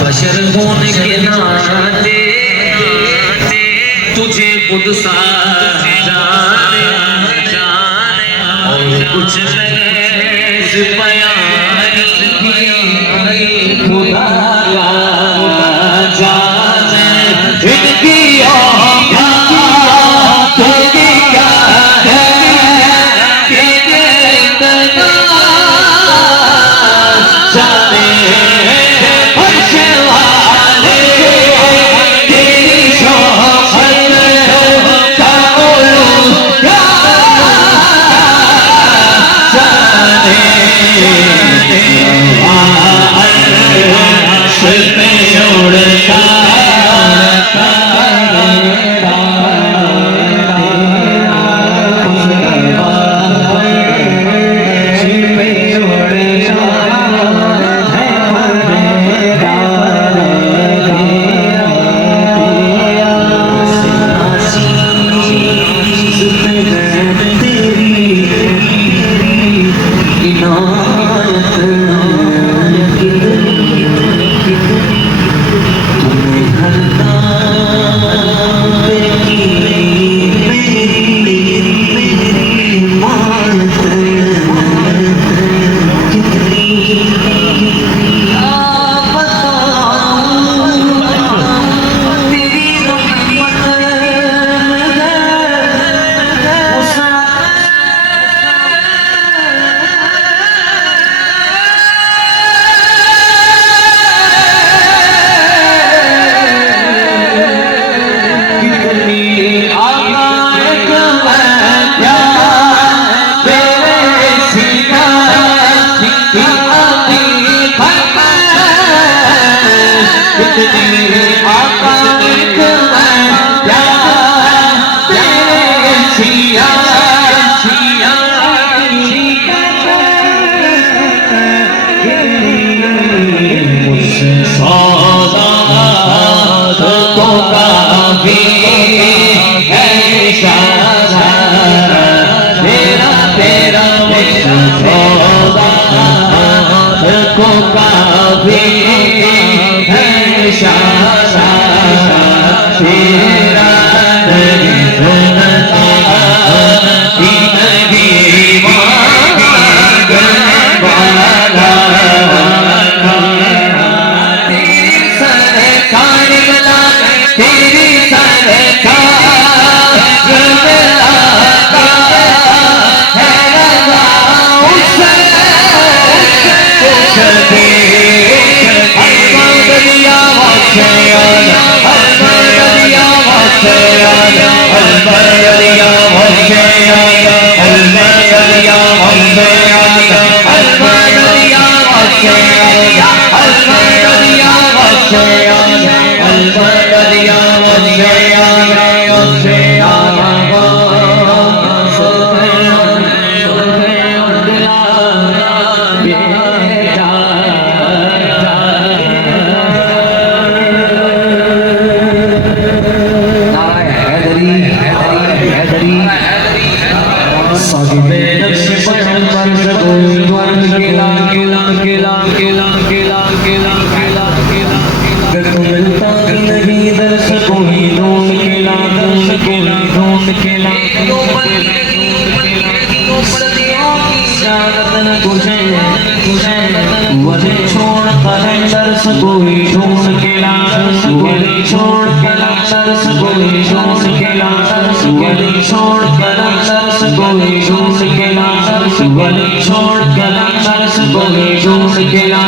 بشر ہونے کے ناطے تجھے خود سا جانے اور کچھ محض بیان خدا کا جانے ان کی اوقات کی کیا ہے کہ اتنا جانے عرش والے تیری شوقت کا علوم کیا جانے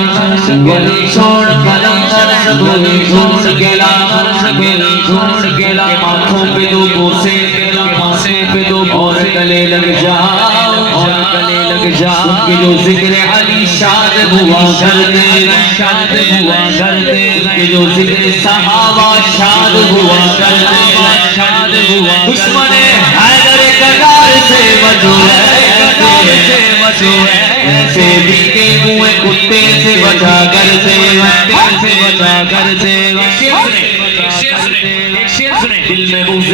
عرش پہ اڑتا دل میں بغض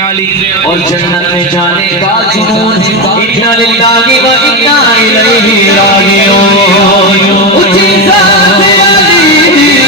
علی اور جنت میں جانے کا جنون انا للہ و انا الیہ راجعون اٹھی ذات علی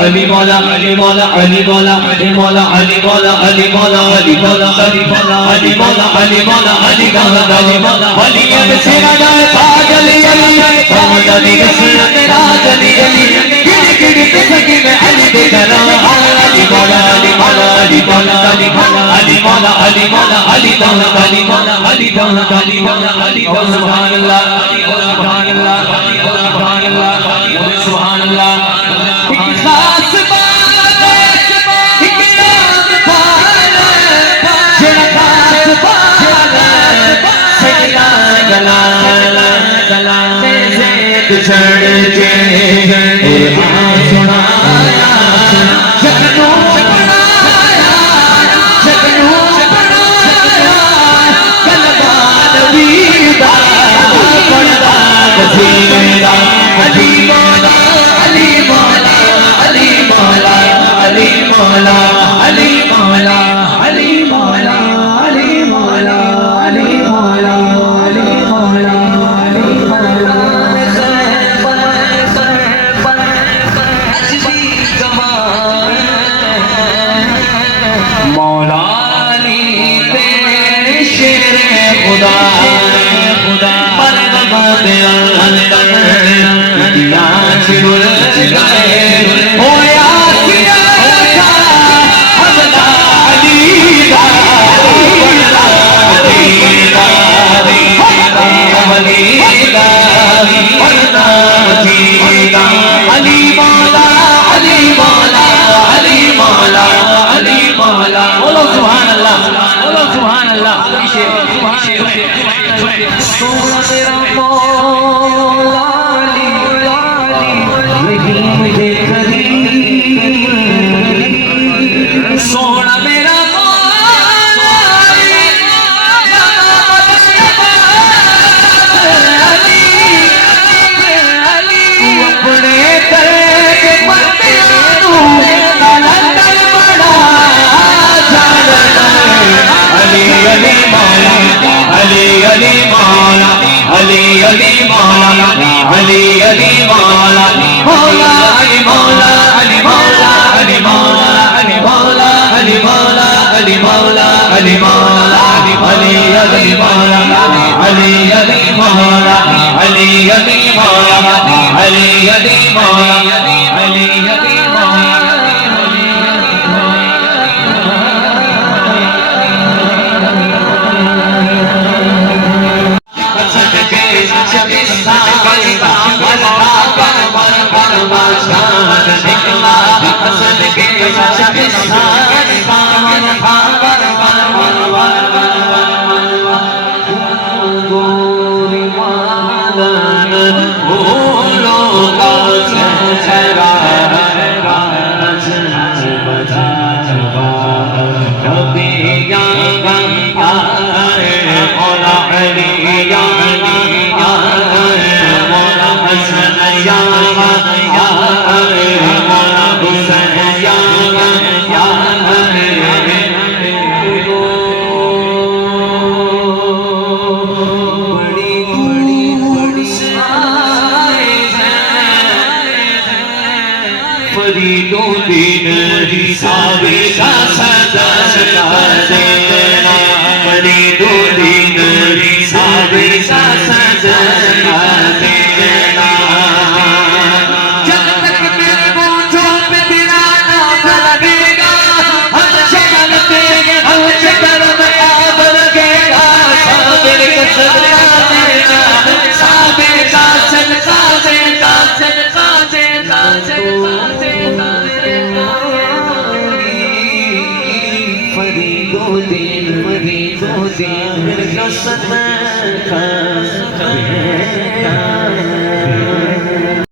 Ali Mola علی مولا علی مولا علی مولا علی مولا علی مولا علی مولا علی مولا علی مولا علی مولا علی مولا علی مولا علی اب سے جائے تاج علی علی تاج علی رسول راج علی علی گڑ گڑ سکی میں علی دے کرا علی مولا علی مولا علی مولا علی مولا علی مولا علی مولا علی مولا علی مولا علی مولا علی مولا علی مولا سبحان اللہ سبحان اللہ سبحان اللہ سبحان اللہ خاص بات ایک نام پالا جڑا خاص پالا سجدہ گلا زید چڑھ کے قرآن سنایا جگنوں بنایا جگنوں بنایا کلبہ نبی دا پڑھدا قصیدہ علی مولا علی مولا علی مولا علی مولا علی مولا علی مولا علی مولا علی مولا علی مولا علی مولا مولا علی تیرے شیر خدا خدا پر دیا چڑ گئے ہویا کیا حملہ علی دا علی دا علی مولا علی مولا علی مولا علی مولا بولو سبحان اللہ بولو سبحان اللہ سونا میرا مولا علی مجھے قریب سونا میرا مولا علی اپنے درد بندیاں کلندر بڑا جاننا علی علی مولا علی علی مولا علی علی مولا علی علی مولا مولا علی مولا علی مولا علی مولا علی مولا علی مولا علی مولا علی مولا علی علی مولا علی علی مولا علی علی مولا علی علی مولا علی علی فریدوں دین حسابی کا صدا دینا فریدوں دین حسابی کا صدا دینا جب تک میرے مونچھوں پہ تیرا نام لگے گا ہم شکل تیرے ہم شکل میں آب لگے گا صابر کا صدقہ دینا صابر کا صدقہ دینا صدقہ دینا صدقہ فریدوں دین کا صدقہ